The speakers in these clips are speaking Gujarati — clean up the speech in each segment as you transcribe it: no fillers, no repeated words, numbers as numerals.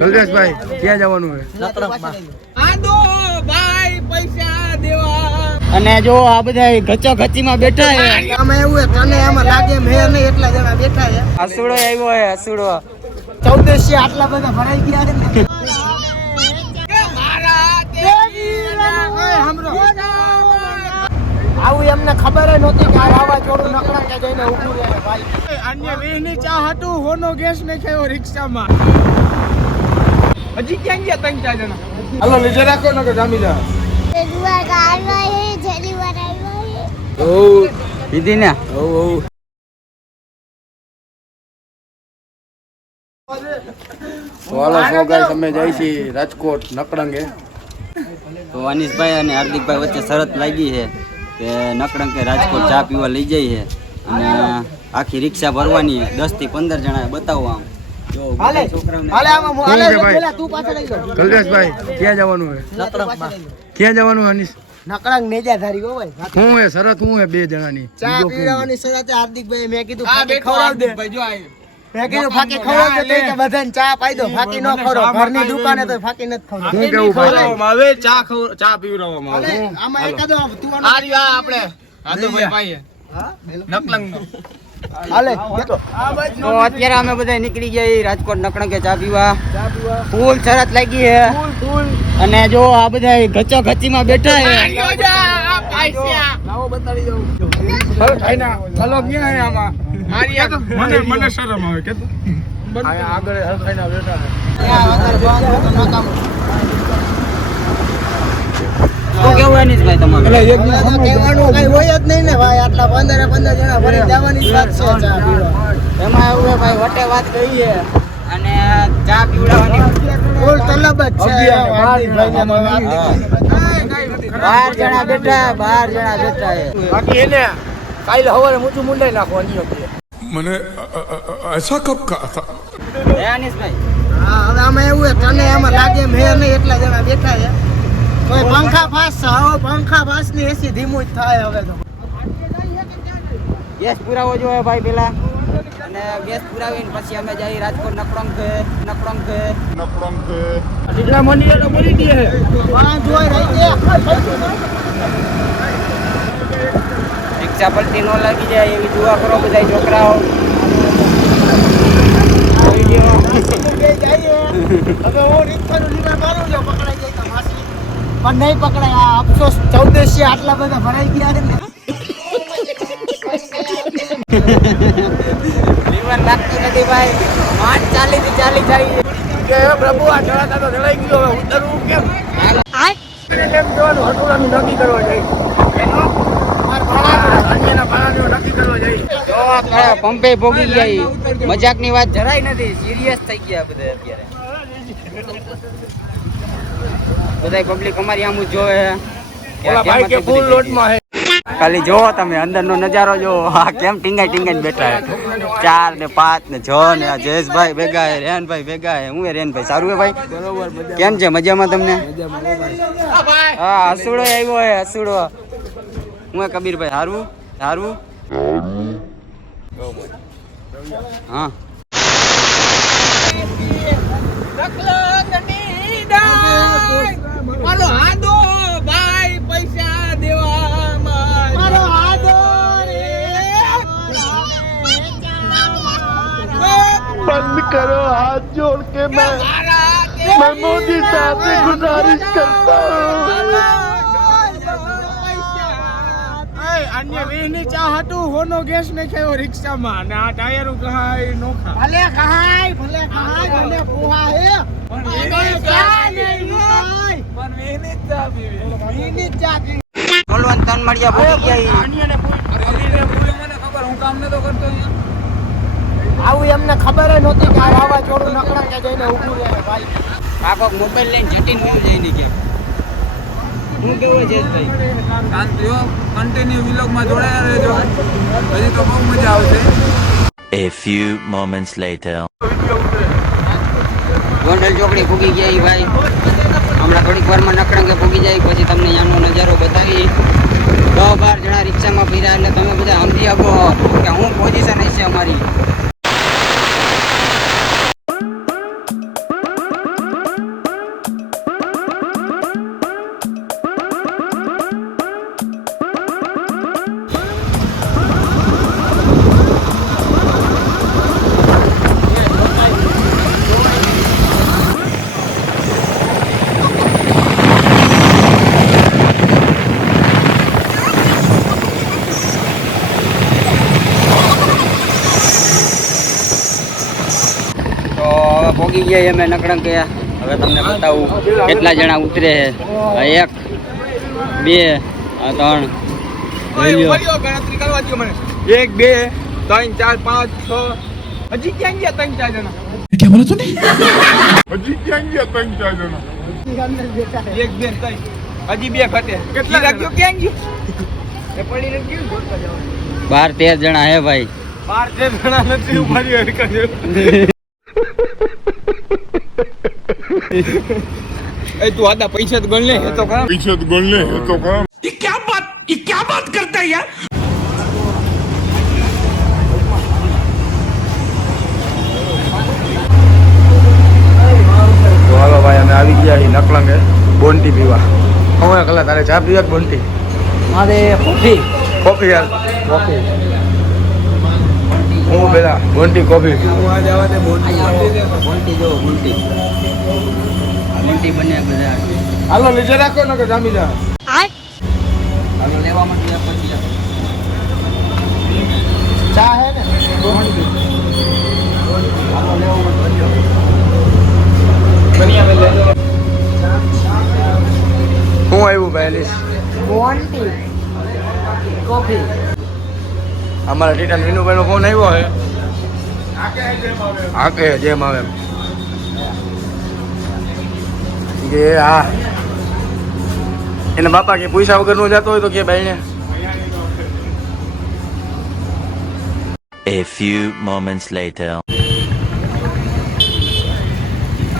કલરેશભાઈ ક્યાં જવાનું છે? આદો ભાઈ પૈસા દેવા. અને જો આ બધા ગચો ગચીમાં બેઠા છે. આમાં એવું છે તને આમાં લાગે મેર નહીં એટલા જણા બેઠા છે. હસુડો આવ્યો છે હસુડો. 1400 આટલા બધા ભરાઈ ગયા છે ને. આવું એમને ખબર નહોતી કે આ વાવાઝોડું નકળા જઈને ઊભું રહે ભાઈ. અન્ય વેહની ચા હતું હોનો ગેસ ને ખાયો રિક્ષામાં. હજી ક્યાં ગયા ત્રણ ચાર જણા? હાલો નીચે રાખો ને કે જામી જા. દીદી ને હાલો સો ગાય તમે જાય છે રાજકોટ નકળંગે. તો અનીશભાઈ અને હાર્દિકભાઈ વચ્ચે શરત લાગી છે કે નકળંગે રાજકોટ ચા પીવા લઈ જાય છે અને આખી રિક્ષા ભરવાની 10 થી 15 જણા બતાવો આમ. જો હાલે છોકરાઓને હાલે આમાં હાલે પેલા તું પાછળ આવી ગયો. કલરેશભાઈ ક્યાં જવાનું છે? નકળંગમાં. ક્યાં જવાનું અનીશ? નકળંગ નેજાધારી હો ભાઈ. હું હે શરત હું હે બે જણાની? ચા પીવડાવવાની શરત હાર્દિકભાઈ મેં કીધું ફાકી ખવડાવ દે. મેં કીધું ફાકી ખવડાવ દે તો બધાને ચા પાઈ દો. ફાકી ન ખવડાવ. ઘરની દુકાને તો ફાકી નથી ખવડાવ. હું કેવું ભાઈ? હવે ચા પીવડાવવામાં હાલે આમાં એકાદો તું આ રહ્યા આપણે આદુભાઈ ભાઈ નકલંગ હાલે તો અત્યારે અમે બધા નીકળી ગયા રાજકોટ નકળંગે ચા પીવા. ફૂલ શરત લાગી છે અને જો આ બધા ગચો ગચીમાં બેઠા છે. લાવો બતાડી દઉં. ચાલો ભાઈના ચાલો ક્યાં હે આમાં? મને શરમ આવે કે આગળ હરખાઈના બેઠા છે. ત્યાં વધારે જવાનું હોય તો નકામું. શું કેવું અનીશભાઈ તમારું? એટલે એક હવે તો કહેવાનું કઈ હોય જ નહીં ને ભાઈ. આટલા 15 જણા ભરી જવાની જ વાત છે ચા પીવા. એમાં એવું છે ભાઈ વટે વાત કહી છે અને ચા પીવડાવવાની ફૂલ તલબ જ છે. બાર જણા બેઠા છે. બાકી એને કાલે સવારે મૂચું મુંડાઈ નાખવાની હતી. મને ऐसा कब कहा था હે અનીશભાઈ? હા હવે આમાં એવું છે તને આમાં લાગે મેર નહીં એટલા જણા બેઠા છે. કોઈ પંખા ફાસ છે. હવે પંખા ફાસ ની એસી ધીમું જ થાય હવે તો. ગેસ પુરાવો જોઈએ ભાઈ પેલા અને ગેસ પુરાવીને પછી અમે જઈએ રાજકોટ નકળંગે. એટલા મંદિરે તો બોલી દે. વાંધ હોય રહી ગયા. રિક્ષા પલટી ન લાગી જાય એવી દુઆ કરો બધા છોકરાઓ. હવે હું રિક્ષાનું લીવર મારું લ્યો પકડાઈ જાય તો માસી. પણ નહીં પકડાય. આ અફસોસ 1400 આટલા બધા ભરાઈ ગયા છે ને. લીવર લાગતું નથી ભાઈ. 8:40 થી 40 થાય. કે હે પ્રભુ આ ચડાતા તો ચડાઈ ગયો હવે ઉતરવું કેમ? કેમ જવાનું હટોલાનું નક્કી કરવા જાય. અન્યના ભાડાનું નક્કી કરવા જાય. જો આ પંપે ભોગી ગયા ઈ. મજાકની વાત જરાય નથી. સિરિયસ થઈ ગયા બધા અત્યારે. બધા પબ્લિક અમારી આમ જ જોવે છે. ઓલા ભાઈ કે ફૂલ લોટમાં હે. ખાલી જોવો તમે અંદરનો નજારો જોવો. આ કેમ ટીંગાઈ બેઠા છે. 4 ને 5 ને 6 ને આ જયેશભાઈ ભેગા હે, રેનભાઈ ભેગા હે. હું રેનભાઈ સારું હે ભાઈ? બરોબર. કેમ છે મજામાં તમને? હા હસુડો આવ્યો હે હસુડો. હું કબીરભાઈ હારું હા મારો આદો ભાઈ પૈસા દેવા. મારો આદો बंद करो हाथ जोड़ के मैं मोदी साहब से गुजारिश करता हूँ અન્ય વેહની ચા હતું હોનો ગેસ ને ખાયો રિક્ષામાં. ને આ ટાયરો કહાય નોખા. ભલે કહાય ભલે પોહા હે પણ ચા નહીં ભાઈ. પણ વેહની ચા પીવી. બોલવાન તન મળ્યા ભોગી ગયા ઈ. અન્યને પૂરી મને ખબર હું કામ નતો કરતો. આવું એમને ખબર નહોતી કે આ વાવાઝોડું નકળા જઈને ઊભું રહે ભાઈ. આ કોક મોબાઈલ લઈને જટીને હું જઈને કે હું કેવું જયેશભાઈ? શાંતિઓ કન્ટિન્યુ વિલોગમાં જોડાયા રહેજો. હજી તો બહુ મજા આવશે. A few moments later. Gondal ચોકડી ભૂગી ગયા ઈ ભાઈ. હમણાં થોડીક વારમાં નકળંગે ભૂગી જાય પછી તમને અહીંયાનો નજારો બતાવી. 10-12 જણા રિક્ષામાં ફર્યા એટલે તમે બધા સમજી શકો કે હું પોઝિશન હશે અમારી. ઉતરી ગયા અમે નકળંકે. હવે તમને બતાવું કેટલા જણા ઉતરે છે. 1 2 3 ગણતરી કરવા દો મને. 1 2 3 4 5 6 હજી ક્યાં ગયા 3 4 જણા? હજી ક્યાં ગયા 3 4 જણા? 1 2 3 હજી 2 ઘટે. કેટલા રાખ્યો ક્યાં ગયો? એ પડીને ગયું ગોતવા જવાનું. 12 13 જણા હે ભાઈ. 12 જણા નથી ઉભારી હરકાજો. એ તું આદા પૈસા તો ગણ લે એ તો ખરા. पीछे तो गोलने है तो काम તો હાલો ભાઈ અમે આવી ગયા છીએ નકલંગે બોન્ટી પીવા. હવે કલા તારે ચા પીવા કે બોન્ટી? મારે કોફી. કોફી યાર કોફી. હું પેલા બોન્ટી કોફી. બોન્ટી જો બોન્ટી બને બધા. હાલો નીચે રાખો ને કે જામી જા. હાલો લેવા માટે પછી ચા હે ને હાલો લેવા માટે બનિયા મેલે. હું આવ્યું પહેલીસ બોન્ટી કોફી. અમારા ટીટન વિનુભાઈનો ફોન આવ્યો છે. હા કે જેમ આવે એમ કે હા એના બાપા કે પૈસા વગર નો જતો હોય તો કે ભાઈ ને. A few moments later.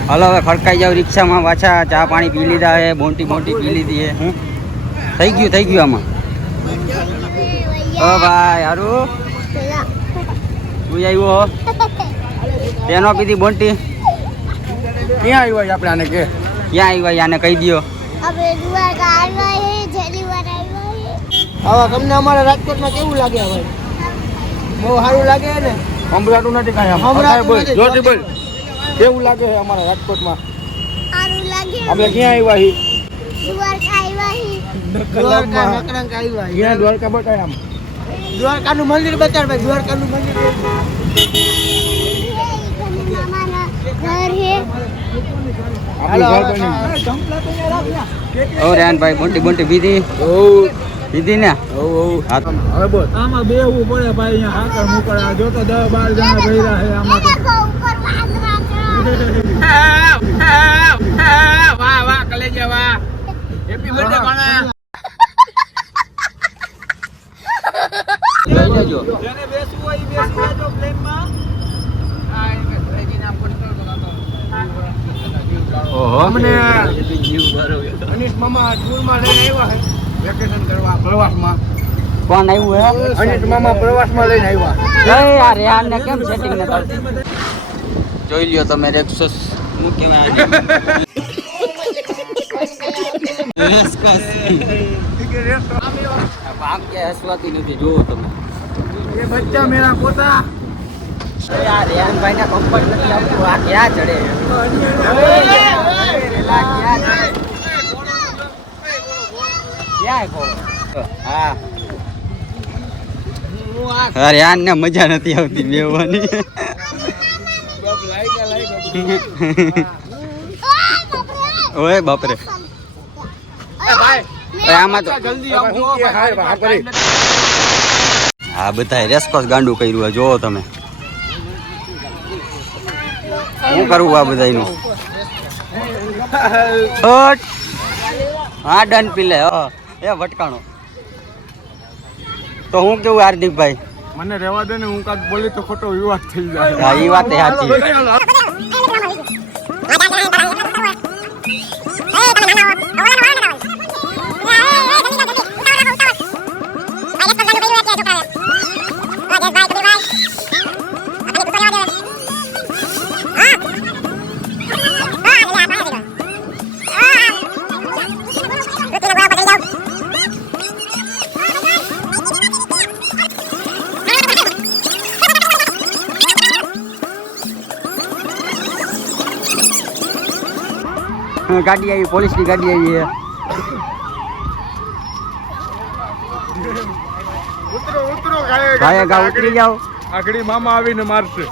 હાલો હવે ખડકાઈ જાવ રિક્ષામાં પાછા. ચા પાણી પી લીધા છે. બોન્ટી પી લીધી છે. હું થઈ ગયું આમાં. ઓ ભાઈ હારું તું આવ્યો તેનો પીધી બોન્ટી. ક્યાં આવ્યો છે આપણે આને કે? ક્યાં આવ્યા યાને કહી દ્યો. હવે તમને અમારા રાજકોટમાં કેવું લાગે હવે? બહુ સારું લાગે ને? સંભળાતું નથી કાંઈ આમ. સંભળાતું બોલ નથી. જોરથી બોલ. કેવું લાગે છે અમારા રાજકોટમાં? આપણે ક્યાં આવ્યા છીએ? દ્વારકા નકળંક આવ્યા. ક્યાં દ્વારકા બતાય આમ. દ્વારકાનું મંદિર બતાડ ભાઈ. દ્વારકાનું મંદિર આપણું ઘર બન્યું. ઓ રેહાનભાઈ બોન્ટી પીધી પીધી ને. હા તો હવે બોલ. આમાં બેહવું પડે ભાઈ. અહીંયા હાકર મુકડા જો તો 10 12 જણા ભર્યા છે આમાં તો. વાહ વાહ કલેજા વાહ. હેપી બર્થડે ભાણા. લઈ લેજો. જેને બેસવું હોય ઈ બેસી લેજો પ્લેનમાં. આ એને કલેજીના પડતો ઓહો અમને જીવ ભરો. અનિશ મામા ટૂરમાં લઈને આવ્યા છે વેકેશન કરવા પ્રવાસમાં. કોણ આવ્યું હે? અનિશ મામા પ્રવાસમાં લઈને આવ્યા. એ યાર રેહાનને કેમ સેટિંગ ન કરતી? જોઈ લ્યો તમે રેક્સસ હું કેવાય આમ કે હસવાતી નથી. જોવો તમે એ બચ્ચા મેરા પોતા. યાર રેહાનભાઈ ના કમ્ફર્ટ નથી આવતું. આ ક્યાં ચડે? હા રેહાન ને મજા નથી આવતી બેવાની. ઓય બાપરે. આમાં તો જલ્દી આવજો હું કે હાય બા કરી. હા બધા રેસકોસ ગાંડું કર્યું હોય. જોવો તમે શું કરવું આ બધાનું. હા ડન પીલે એ ભટકાણો. તો હું કેવું હાર્દિકભાઈ? મને રહેવા દે ને. હું કાંઈક બોલી તો ખોટો વિવાદ થઈ જાય. હા એ વાત સાચી. ગાડી આવી, પોલીસની ગાડી આવી છે. ઉતરો ગાયે ગા ઉતરી જાઓ. આગળી મામા આવીને મારશે.